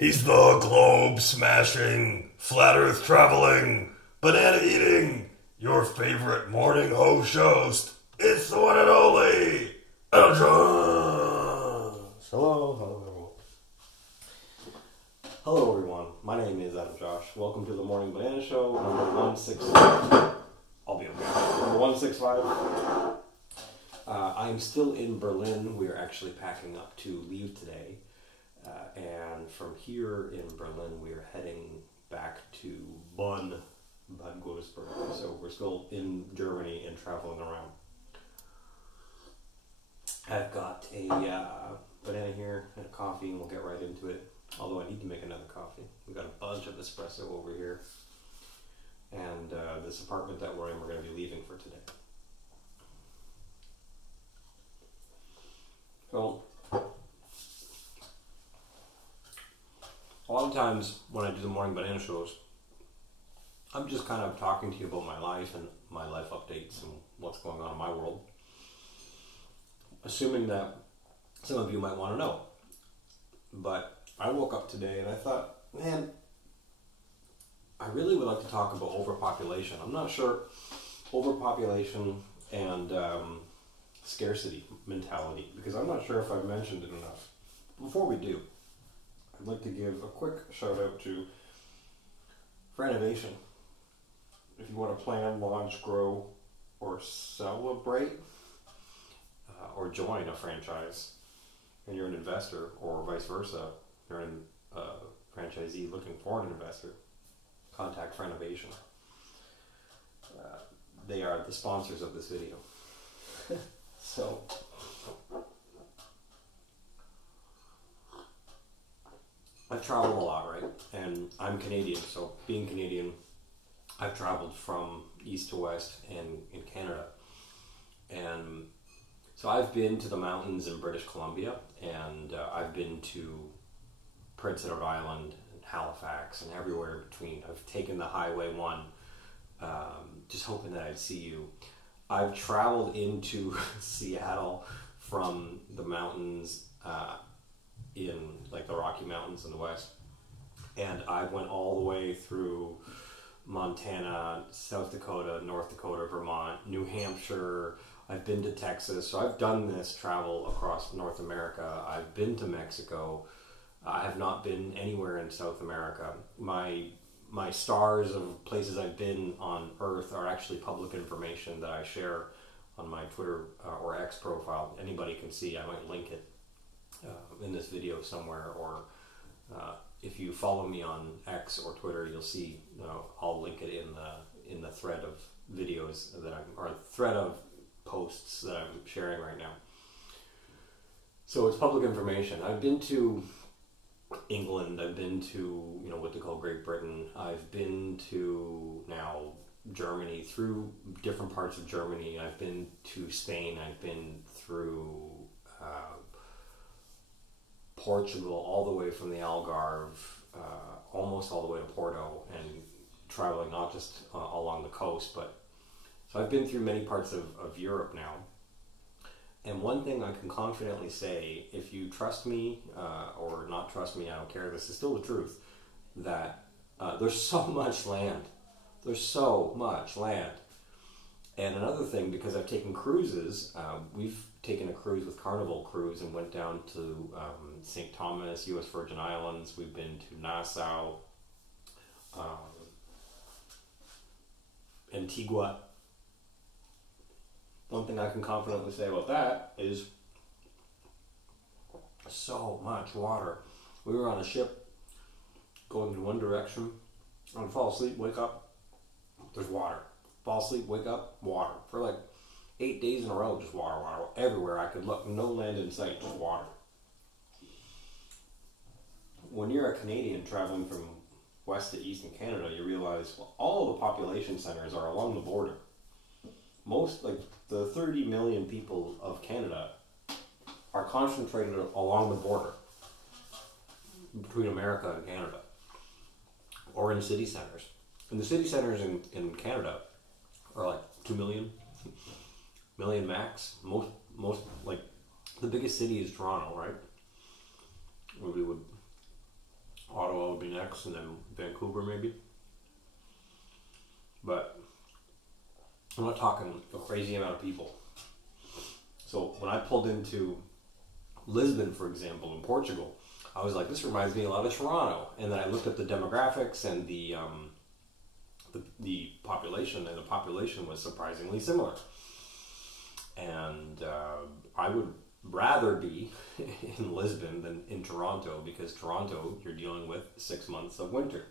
He's the globe-smashing, flat-earth traveling, banana-eating, your favorite morning host. It's the one and only Adam Josh. Hello everyone. My name is Adam Josh. Welcome to the Morning Banana Show, number 165. I'll be okay. Number 165. I'm still in Berlin. We are actually packing up to leave today. And from here in Berlin, we are heading back to Bad Godesberg. So we're still in Germany and traveling around. I've got a banana here and a coffee, and we'll get right into it. Although I need to make another coffee. We've got a bunch of espresso over here. And this apartment that we're in, we're going to be leaving for today. So, a lot of times when I do the morning banana shows, I'm just kind of talking to you about my life and my life updates and what's going on in my world. Assuming that some of you might want to know. But I woke up today and I thought, man, I really would like to talk about overpopulation. I'm not sure overpopulation and scarcity mentality, because I'm not sure if I've mentioned it enough. Before we do, I'd like to give a quick shout out to Franovation. If you want to plan, launch, grow, or celebrate, or join a franchise, and you're an investor, or vice versa, you're a franchisee looking for an investor, contact Franovation. They are the sponsors of this video. So, I've traveled a lot, right? And I'm Canadian, so being Canadian, I've traveled from east to west in Canada. And so I've been to the mountains in British Columbia, and I've been to Prince Edward Island and Halifax and everywhere in between. I've taken the Highway 1, just hoping that I'd see you. I've traveled into Seattle from the mountains in like the Rocky Mountains in the west, and I went all the way through Montana, South Dakota, North Dakota, Vermont, New Hampshire. I've been to Texas, so I've done this travel across North America. I've been to Mexico. I have not been anywhere in South America. My stars of places I've been on Earth are actually public information that I share on my Twitter or X profile. Anybody can see. I might link it in this video somewhere, or if you follow me on X or Twitter, you'll see. I'll link it in the thread of videos that or thread of posts that I'm sharing right now. So it's public information. I've been to England, I've been to, what they call Great Britain. I've been to now Germany, through different parts of Germany. I've been to Spain. I've been through Portugal, all the way from the Algarve, almost all the way to Porto, and traveling not just along the coast, but so I've been through many parts of Europe now. And one thing I can confidently say, if you trust me or not trust me, I don't care, this is still the truth, that there's so much land. There's so much land. And another thing, because I've taken cruises, we've taken a cruise with Carnival Cruise and went down to St. Thomas, U.S. Virgin Islands. We've been to Nassau, Antigua. One thing I can confidently say about that is so much water. We were on a ship going in one direction. I would fall asleep, wake up, there's water. Fall asleep, wake up, water. For like 8 days in a row, just water, water. Everywhere I could look, no land in sight, just water. When you're a Canadian traveling from west to east in Canada, you realize, well, all the population centers are along the border. Most, like the 30 million people of Canada are concentrated along the border between America and Canada, or in city centers. And the city centers in Canada are like 2 million max. Most like the biggest city is Toronto, right? Where we would next, and then Vancouver maybe. But I'm not talking a crazy amount of people. So when I pulled into Lisbon, for example, in Portugal, I was like, this reminds me a lot of Toronto. And then I looked at the demographics and the population, and the population was surprisingly similar. And I would rather be in Lisbon than in Toronto, because Toronto, you're dealing with 6 months of winter,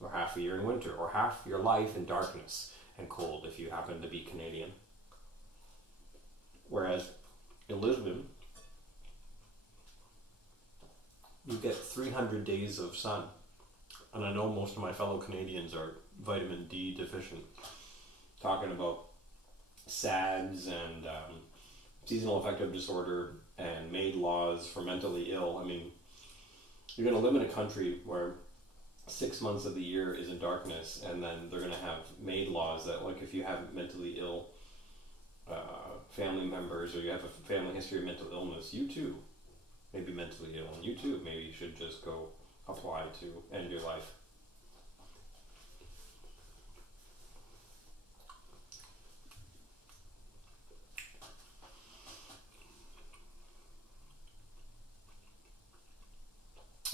or half a year in winter, or half your life in darkness and cold if you happen to be Canadian. Whereas in Lisbon, you get 300 days of sun. And I know most of my fellow Canadians are vitamin D deficient, talking about SADS and seasonal affective disorder and MAID laws for mentally ill. I mean, you're going to live in a country where 6 months of the year is in darkness, and then they're going to have MAID laws that, like, if you have mentally ill family members, or you have a family history of mental illness, you too may be mentally ill, and you too maybe you should just go apply to end your life.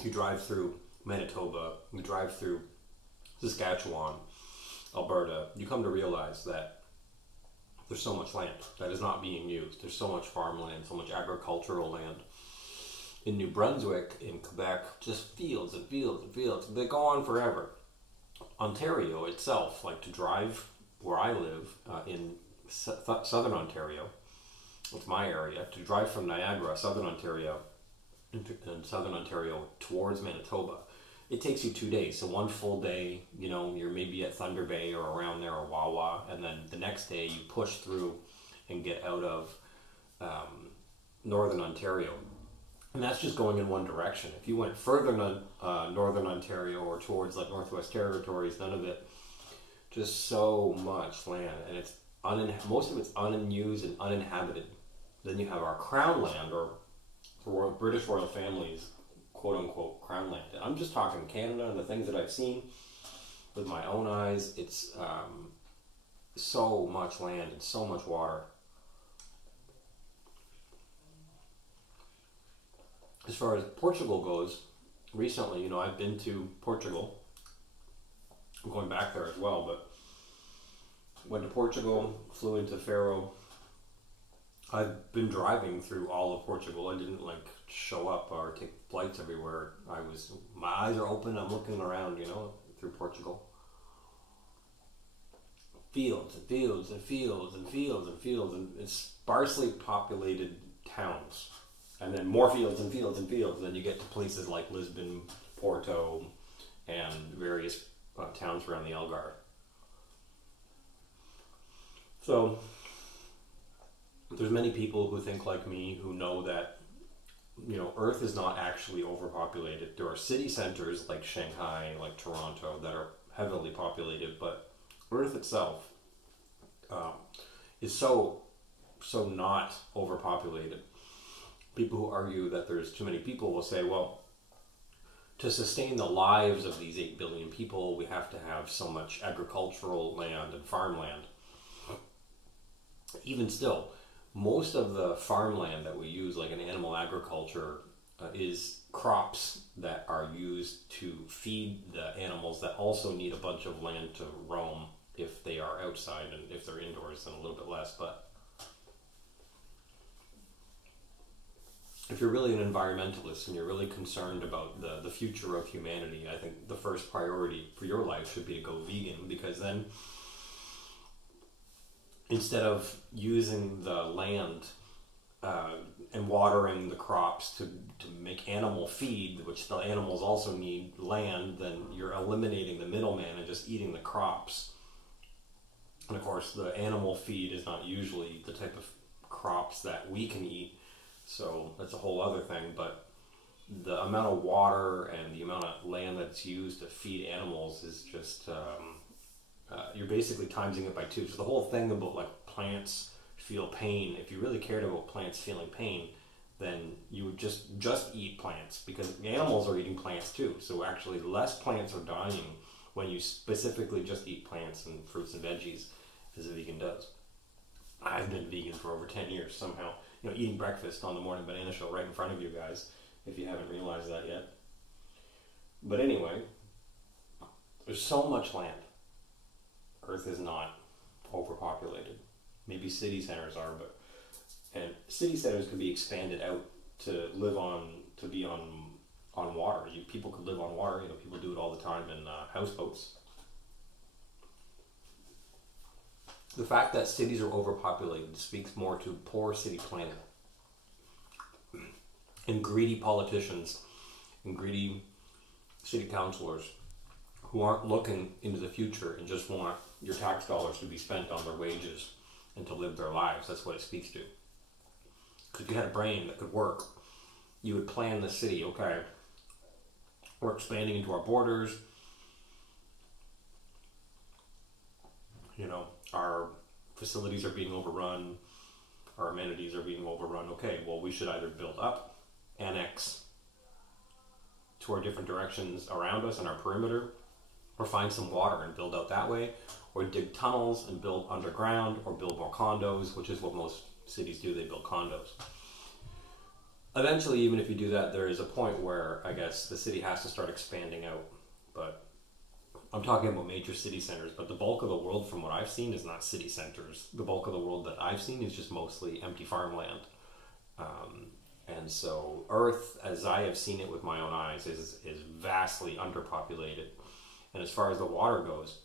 You drive through Manitoba, you drive through Saskatchewan, Alberta, you come to realize that there's so much land that is not being used. There's so much farmland, so much agricultural land. In New Brunswick, in Quebec, just fields and fields and fields. They go on forever. Ontario itself, like to drive where I live in southern Ontario, it's my area, to drive from Niagara, southern Ontario, in southern Ontario towards Manitoba, it takes you 2 days. So one full day, you know, you're maybe at Thunder Bay or around there, or Wawa, and then the next day you push through and get out of northern Ontario. And that's just going in one direction. If you went further northern Ontario or towards like Northwest Territories, none of it, just so much land, and it's most of it's unused and uninhabited. Then you have our crown land, or British royal families, quote unquote, crown land. And I'm just talking Canada and the things that I've seen with my own eyes. It's so much land and so much water. As far as Portugal goes, recently, you know, I've been to Portugal. I'm going back there as well, but went to Portugal, flew into Faro. I've been driving through all of Portugal. I didn't like show up or take flights everywhere. My eyes are open, I'm looking around, you know, through Portugal. Fields and fields and fields and fields and fields, and it's sparsely populated towns. And then more fields and fields and fields. Then you get to places like Lisbon, Porto, and various towns around the Algarve. So there's many people who think like me, who know that, you know, Earth is not actually overpopulated. There are city centers like Shanghai, like Toronto, that are heavily populated, but Earth itself is so not overpopulated. People who argue that there's too many people will say, well, to sustain the lives of these 8 billion people, we have to have so much agricultural land and farmland. Even still, most of the farmland that we use, like in animal agriculture, is crops that are used to feed the animals that also need a bunch of land to roam if they are outside, and if they're indoors, then a little bit less. But if you're really an environmentalist and you're really concerned about the future of humanity, I think the first priority for your life should be to go vegan, because then instead of using the land and watering the crops to make animal feed, which the animals also need land, then you're eliminating the middleman and just eating the crops. And of course, the animal feed is not usually the type of crops that we can eat. So that's a whole other thing, but the amount of water and the amount of land that's used to feed animals is just, you're basically timesing it by 2. So the whole thing about like plants feel pain, if you really cared about plants feeling pain, then you would just eat plants, because animals are eating plants too. So actually less plants are dying when you specifically just eat plants and fruits and veggies as a vegan does. I've been vegan for over 10 years somehow. You know, eating breakfast on the Morning Banana Show right in front of you guys, if you haven't realized that yet. But anyway, there's so much land. Earth is not overpopulated. Maybe city centers are, and city centers could be expanded out to live on, to be on water. People could live on water. You know, people do it all the time in houseboats. The fact that cities are overpopulated speaks more to poor city planning and greedy politicians and greedy city councilors who aren't looking into the future and just want your tax dollars to be spent on their wages and to live their lives. That's what it speaks to. Because if you had a brain that could work, you would plan the city. Okay, we're expanding into our borders. You know, our facilities are being overrun, our amenities are being overrun. Okay, well, we should either build up, annex to our different directions around us and our perimeter, or find some water and build out that way, or dig tunnels and build underground, or build more condos, which is what most cities do. They build condos. Eventually, even if you do that, there is a point where I guess the city has to start expanding out. But I'm talking about major city centers, but the bulk of the world, from what I've seen, is not city centers. The bulk of the world that I've seen is just mostly empty farmland. And so Earth, as I have seen it with my own eyes, is vastly underpopulated. And as far as the water goes,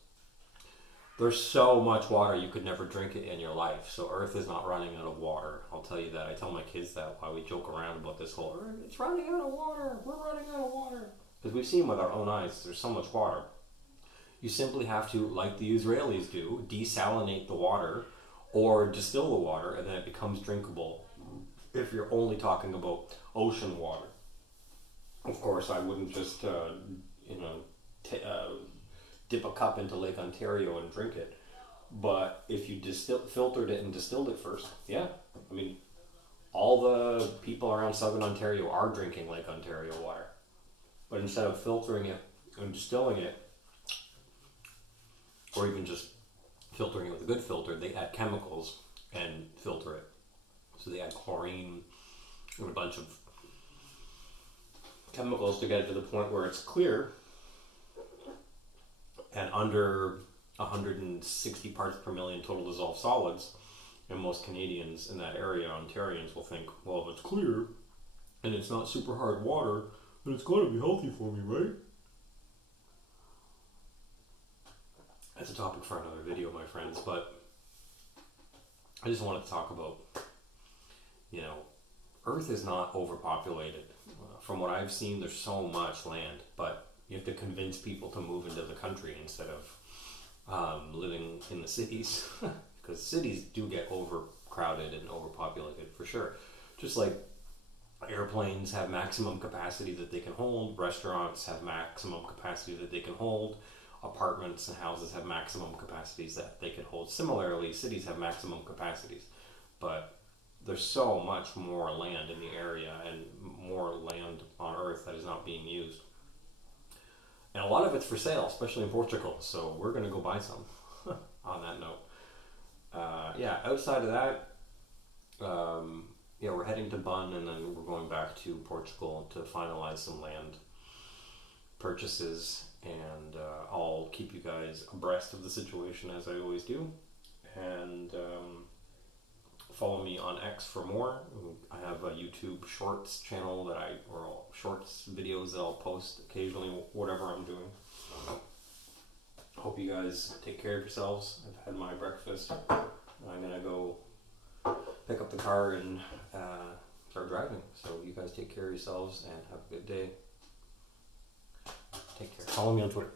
there's so much water you could never drink it in your life. So Earth is not running out of water. I'll tell you that. I tell my kids that while we joke around about this whole, it's running out of water, we're running out of water. Because we've seen with our own eyes, there's so much water. You simply have to, like the Israelis do, desalinate the water or distill the water, and then it becomes drinkable if you're only talking about ocean water. Of course, I wouldn't just, dip a cup into Lake Ontario and drink it. But if you filtered it and distilled it first, yeah. I mean, all the people around Southern Ontario are drinking Lake Ontario water. But instead of filtering it and distilling it, or even just filtering it with a good filter, they add chemicals and filter it. So they add chlorine and a bunch of chemicals to get it to the point where it's clear and under 160 parts per million total dissolved solids. And most Canadians in that area, Ontarians, will think, well, if it's clear and it's not super hard water, then it's got to be healthy for me, right? That's a topic for another video, my friends, but I just wanted to talk about, Earth is not overpopulated. From what I've seen, there's so much land, but you have to convince people to move into the country instead of living in the cities, because cities do get overcrowded and overpopulated for sure. Just like airplanes have maximum capacity that they can hold, restaurants have maximum capacity that they can hold, apartments and houses have maximum capacities that they can hold. Similarly, cities have maximum capacities, but there's so much more land in the area and more land on Earth that is not being used. And a lot of it's for sale, especially in Portugal, so we're going to go buy some on that note. Outside of that, we're heading to Bunn, and then we're going back to Portugal to finalize some land purchases, and I'll keep you guys abreast of the situation as I always do. And follow me on X for more. I have a YouTube Shorts channel or Shorts videos that I'll post occasionally, whatever I'm doing. Hope you guys take care of yourselves. I've had my breakfast. I'm gonna go pick up the car and start driving. So you guys take care of yourselves and have a good day. Take care. Follow me on Twitter.